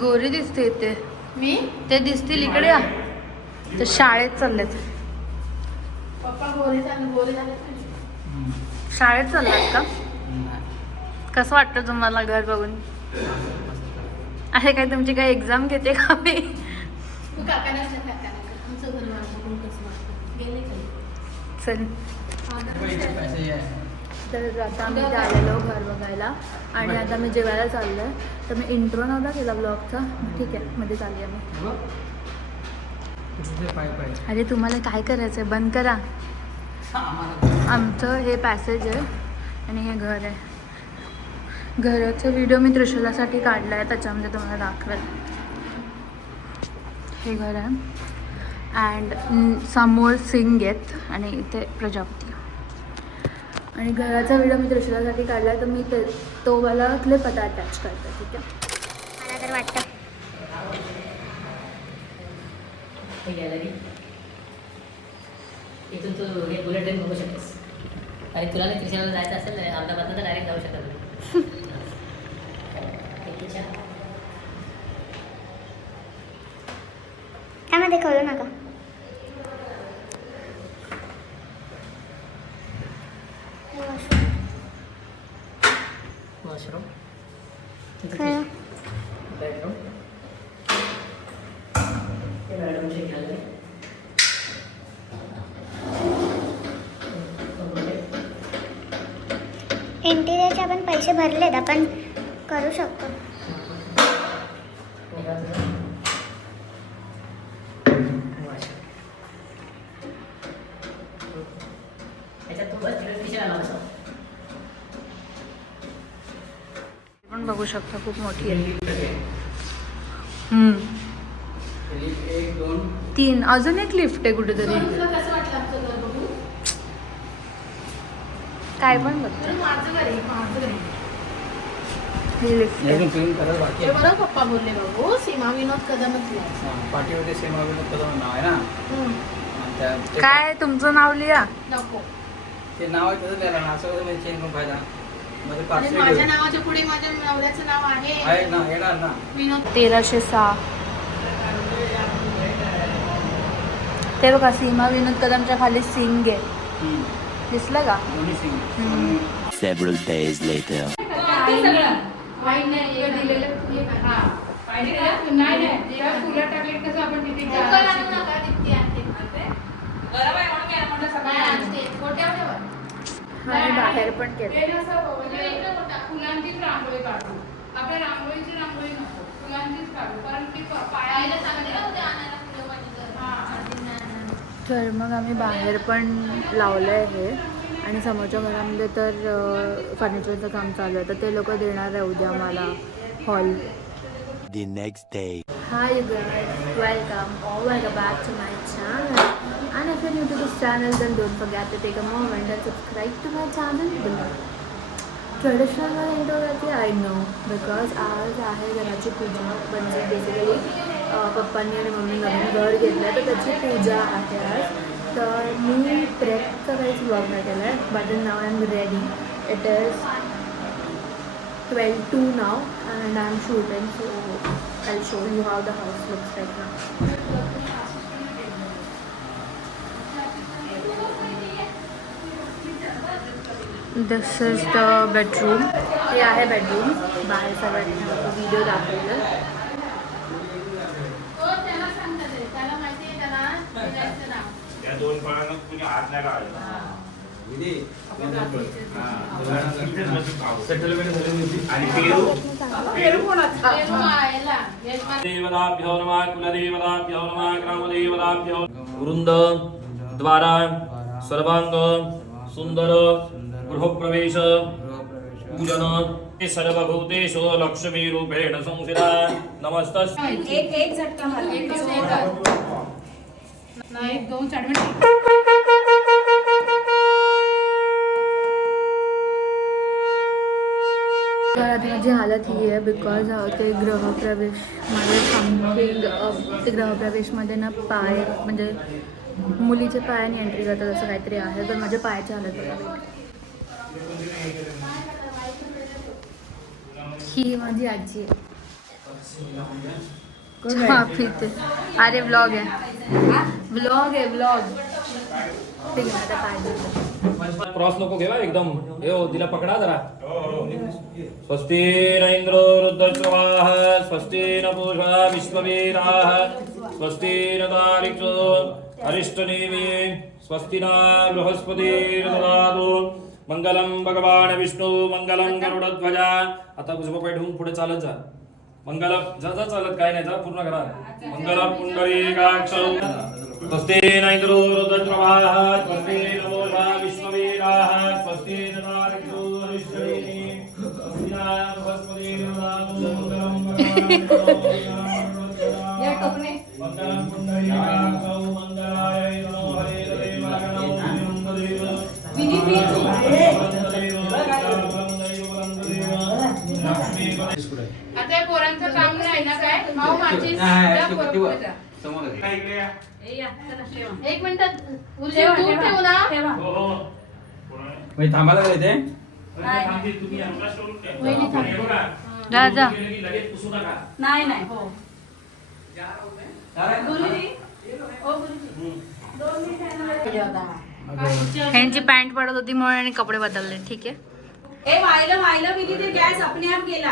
गोरी दिसते इथे. मी ते दिसतील इकडे या. ते शाळेत चाललेत. पप्पा गोरे झाले. शाळेत चाललात का? कसं वाटतं तुम्हाला घर बघून? अरे काय तुमची काय एक्झाम घेते का मी? तू काकांना आमचं घर बघून कसं वाटतं? गेले काही चल. तर आता आम्ही इथे आलेलो घर बघायला आणि आता मी जेवायला चाललोय. तर मी इंट्रो नव्हता केला ब्लॉगचा. ठीक आहे, मध्ये चालली आम्ही. अरे तुम्हाला काय करायचं आहे? बंद करा. आमचं हे पॅसेज आहे आणि हे घर आहे. घराचा व्हिडिओ मी त्रिशूलासाठी काढला आहे, त्याच्यामध्ये तुम्हाला दाखवेल. हे घर आहे अँड समोर सिंग आहेत आणि इथे प्रजापती. आणि घराचा व्हिडिओ मी त्रिशूलासाठी काढला आहे, तर मी तो वाला क्लिप आता अटॅच करते. ठीक आहे. मला तर वाटतं इथून तू हे बुलेट ट्रेन बघू शकतेस. आणि तुला नाही त्रिशूलला जायचं असेल ना अहमदाबादला तर डायरेक्ट जाऊ शकत. त्यामध्ये कळू नका. वॉशरूम खरं बेडरूम बेडरूमची गॅलरी इंटिरियरचे आपण पैसे भरलेत, आपण करू शकतो. पण बघू शकता खूप मोठी आहे. 1 2 3 अजून एक लिफ्ट आहे कुठेतरी. तुला कसं वाटलं आमचं घर बघून? काय पण बघतो. तर माझं घर आहे, माझं घर आहे. ही लिफ्ट आहे. अजून फिल्म करत बाकी हे आहे. बरोबर पप्पा बोलले बाबू, सीमा विनोद कदमच लिहायचं. हां, पाठीवरती सीमा विनोद कदम नाव आहे ना. आणि ते काय तुमचं नाव लिहा. नको. ते नाव आहे तसं लिहायला ना, असं कसं म्हणजे चेंज करून फायदा. मध्ये आणि पाचशे माझ्या नावाच्या पुढे माझ्या नवऱ्याचं नाव आहे आहे ना, येणार ना. विनोद. 1306. ते बघा सीमा विनोद कदमच्या खाली सिंग आहे. दिसलं का? दोन्ही सिंग. Several days later. वाईन नाही, हे दिलेलं हे काय? हा. पाहिजे का? नाही नाही. जेव्हा फुलं टाकली कसं आपण तिथे कुकर आणू नका, तिथे आणते. गरम आहे म्हणून काय म्हणलं सगळं आणते. गोट्यावर ठेवा. आणि बाहेर पण केलं. हे असं म्हणजे इकडे गोटा, फुलांचीच रांगोळी काढू. आपल्या रांगोळीची रांगोळी नको. फुलांचीच काढू. कारण ती पायाला चांगली ना उद्या आणायला फुलं पाहिजे तर. हां. तर मग आम्ही बाहेर पण लावलं आहे हे. आणि समोरच्या घरामध्ये तर फर्निचरचं काम चालू आहे, तर ते लोक देणार आहे उद्या मला hall. The next day. Hi you guys, welcome back to my channel. And if you're new to this channel, then don't forget to take a moment and subscribe to my channel below. Traditional मध्ये intro करते I know, because आज आहे घराची पूजा. म्हणजे basically पप्पांनी आणि mummy नवीन घर घेतलं आहे, तर त्याची पूजा आहे आज. तर मी ट्रेकचा काहीच ब्लॉग नाही केला आहे, but now I am ready. It is 12:02 now and I'm shooting, so I'll show you how the house looks like now. This is the bedroom. हे आहे बेडरूम. बाहेरचा व्हिडिओ दाखवलं. त्याला सांगतात, त्याला माहिती आहे त्याला दिलायचं नाव. त्या 2 पानांना कुणी हात नाही लावायचा. सेटलमेंट झाली होती. आणि पेरू याला देवताभ्यो नमः कुलदेवताभ्यो नमः ग्रामदेवताभ्यो वृंद द्वारा सर्वांग सुंदर गृहप्रवेश पूजन सर्वभूतेषु लक्ष्मी रूपेण संस्थिता नमस्तस्. एक झटका मार. एक नाही, 2 चाडवे. घरात माझी हालत ही आहे बिकॉज ते गृहप्रवेशमध्ये समथिंग ते गृहप्रवेशमध्ये ना पाय म्हणजे मुलीचे पायाने एंट्री करतात असं काहीतरी आहे. तर माझ्या पायाची हालत बघा. ही माझी आजी आहे. चहा पिते. अरे ब्लॉग आहे, ब्लॉग आहे, ब्लॉग. ठीक आहे, आता पाय धुतो. क्रॉस नको घेवा एकदम. हे हो, तिला पकडा जरा. स्वस्ति न इंद्रो रुद्रश्रवाः स्वस्ति न पूषा विश्ववेदाः स्वस्ति न तारिक्षो अरिष्टनेमि स्वस्ति न बृहस्पतिर्ददातु. मंगलम भगवान विष्णू मंगलम गरुडध्वज. आता पुष्प पेठून पुढे चालत जा. मंगलम जा जा चालत, काय नाही, जा पूर्ण करा. मंगलम पुंडरीकाक्ष स्वस्ति न इंद्रो रुद्रश्रवाः स्वस्ति न पूषा विश्ववेदाः स्वस्ति न तारिक्षो अरिष्टनेमि स्वस्ति न बृहस्पतिर्ददातु. मंगलम पुंडरीकाक्ष मंगलाय नमो हरे देव आता या पोरांचं काम नाही ना काय भाऊ माझी त्या पोरांकडे जा. एक मिनिटात उलटे दूर ठेवू ना. थांबायला गेले जा जा. नाही नाही हो गुरुजी ओ गुरुजी ह्यांची पॅन्ट पडत होती म्हणून आणि कपडे बदलले. ठीक आहे. ए व्हायला मी तिथे गॅस अपने आप गेला.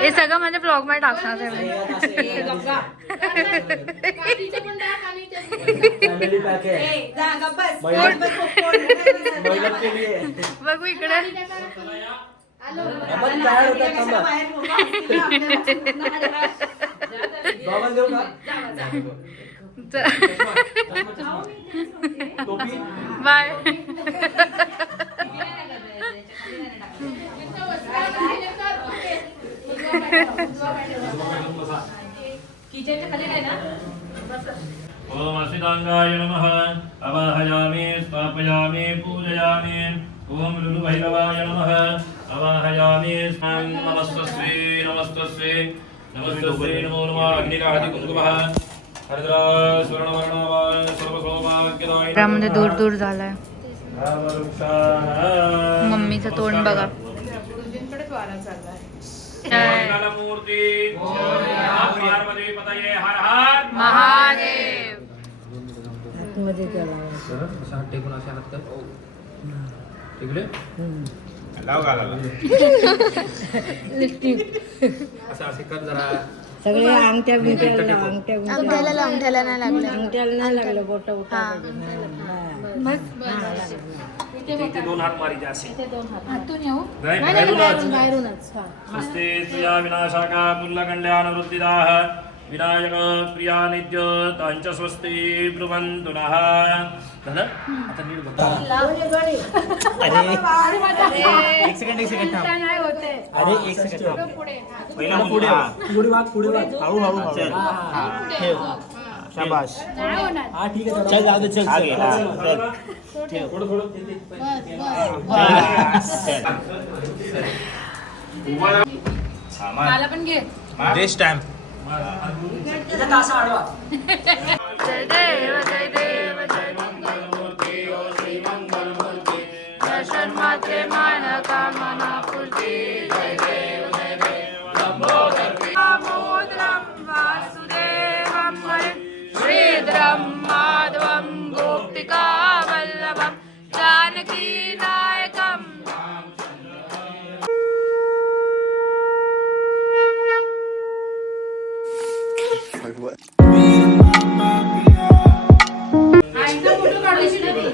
हे सगळं माझ्या ब्लॉग मध्ये टाकणार आहे मी. ए गप्पा काठीचे पण टाक आणि ते ए जा गप्पस बघू इकडे. बाय. ओम असितांगाय नमः. अवाहयामि स्थापयामि पूजयामि. ओम लुलुभैरवाय नमः. अवाहयामि नमस्तस्यै नमस्तस्यै नमस्तस्यै नमो नमः. अग्निकाहति कुंकुमः हरिद्रा स्वर्णवर्णवान् सर्वसौभाग्यदायिनः. त्यामध्ये दूर दूर झालाय. रामवृक्षाः. मम्मीचं तोंड बघा. गुरुजींकडेच वारा चाललाय. मंगलमूर्ती पार्वती पतये हर हर महादेव. टेकून असे आलात का तिकडे असं असे कर जरा. सगळे अंगठ्या बिंगठ्या अंगठ्याला नाही लागलं. अंगठ्याला नाही लागलं बोट उठा. इथे दोन हात मारी असे. हातून येऊ नाही, बाहेरूनच. स्वस्ति तुया विनाशाका पुल्लकल्याणवृत्तिदाः विनायक प्रिया नित्य तांच स्वस्ति ब्रुवन्तु नः. झालं? आता नीट बघ. एक सेकंड थांब. नाही होते अरे एक सेकंड पुढे पहिला पुढे वाग हळू चल. ठेव. शाबाश. नाही होणार. हा ठीक आहे. चल जाऊ दे. चल चल ठेव. थोडं मला पण घे. Best time. जय देव जय देव जय मंगलमूर्ती ओ श्री मंगलमूर्ती. दर्शन मात्रे मान कामना पूर्ती. जय देव जय देव. दामोदरं वासुदेवं श्रीधरं माधवं गोपिका वल्लभं जानकी नायकं.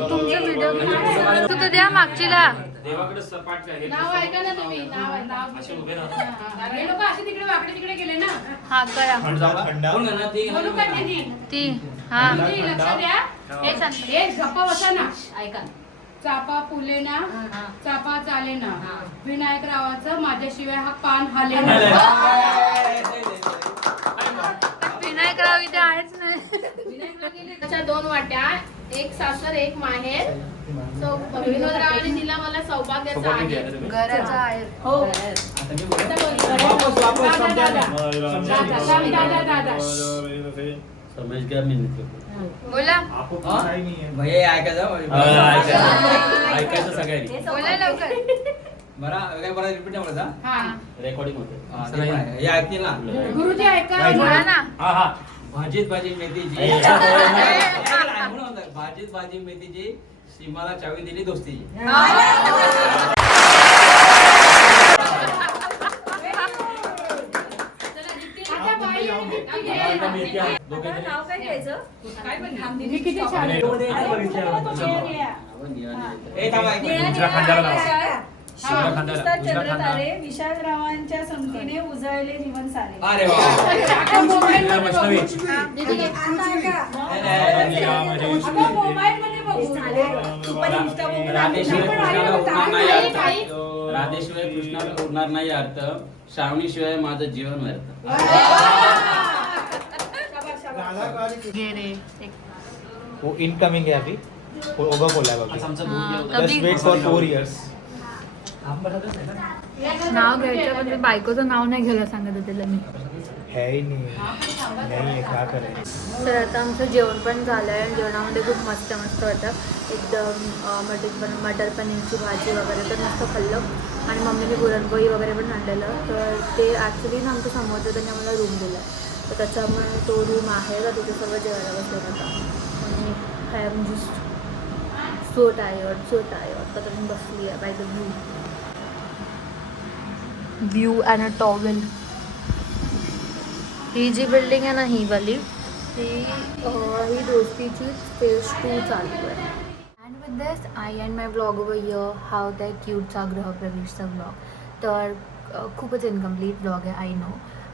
तुमचा व्हिडिओ तू तर द्या मागचीला. देवाकडे सपाट काय हे नाव ऐका ना तुम्ही. नाव असे उभे राहा. हे लोक असे तिकडे वाकडे तिकडे गेले ना. हा करा. कोण आहे ना ती? बोलू का दीदी? ती हा दीदी, लक्ष द्या. हे सांगते. हे गप्पा बसा ना. ऐका. चापा फुले ना चापा चाले ना. विनायक रावाचं माझ्याशिवाय हा पान हाले ना. विनायकराव इथे आहेच नाही. त्याच्या 2 वाट्या, एक सासर एक माहेर. विनोदरावाने दिला मला सौभाग्याचा आहे. घराचा आहे. हो दादा बोला भैया ऐकायचं. ऐकायचं सगळ्यांनी. बोला लवकर. बरा काय बरा रिपीट नाही बोलायचा हा रेकॉर्डिंग होते हा, ते पण आहे. हे ऐकतील ना गुरुजी ऐका बोला ना हा हा भाजीत भाजी मेथीची ए, म्हणून म्हणतात, भाजीत भाजी मेथीची सीमाला चावी दिली दोस्तीची आता बाई आणि दीप्ती घे. मी किती छान ए थांबा एक मिनिट. उजव्या खांद्याला लावा. उजव्या खांद्याला उजव्या खांदा विशालरावांच्या संगतीने उजळले जीवन सारे. अरे वा आता मोबाईल मध्ये वैष्णवी. बघू. हा, दीदी घे. माझ्या मोबाईल मध्ये बघू. राधेशिवाय पण आई कृष्णाला बघा, उरणार नाही आई, अर्थ आई. राधेशिवाय कृष्णाला उरणार नाही अर्थ श्रावणीशिवाय माझं जीवन व्यर्थ घे रे एक. वो इनकमिंग है अभी वो होगा बोला है अभी आमचा दूध हा, घेऊ. कधी- जस्ट वेट फॉर 4 years नाव घ्यायचं पण ते बायकोचं नाव नाही घ्यायला सांगत होते मी. है ही नहीं है क्या करें. तर आता आमचं जेवण पण झालं आहे आणि जेवणामध्ये खूप मस्त मस्त होतं एकदम मटर पनीरची भाजी वगैरे तर मस्त खाल्लं आणि मम्मीने पुरणपोळी वगैरे पण आणलेलं तर ते ॲक्च्युली ना आमचं समोरचं त्यांनी आम्हाला रूम दिला आहे तर त्याच्यामुळे तो रूम आहे तर तिथे सर्व जेवायला बसलं होता आणि I am just so tired तर मी बसली आहे by the view and a towel. ही जी बिल्डिंग आहे ना ही वाली ही दोस्तीची फेज 2 चालू आहे. And with this I end my blog over here how त्या क्यूटचा गृहप्रवेशचा ब्लॉग तर खूपच इनकम्प्लीट ब्लॉग आहे आय नो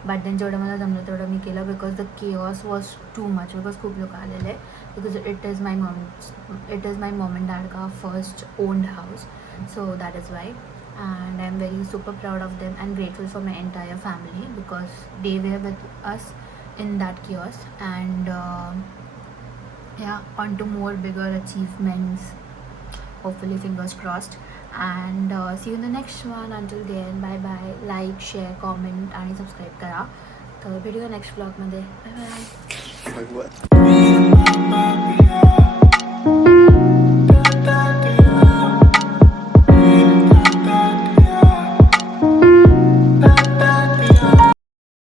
बट देन जेवढं मला जमलं तेवढं मी केलं because the chaos was too much because खूप लोक आलेले because it is my mom and dad का first owned house so that is why. And I'm very super proud of them and grateful for my entire family because they were with us in that chaos and yeah, on to more bigger achievements, hopefully fingers crossed, and see you in the next one. Until then, bye bye, like, share, comment and subscribe kara. तर भेटूया next ब्लॉगमध्ये. Bye bye.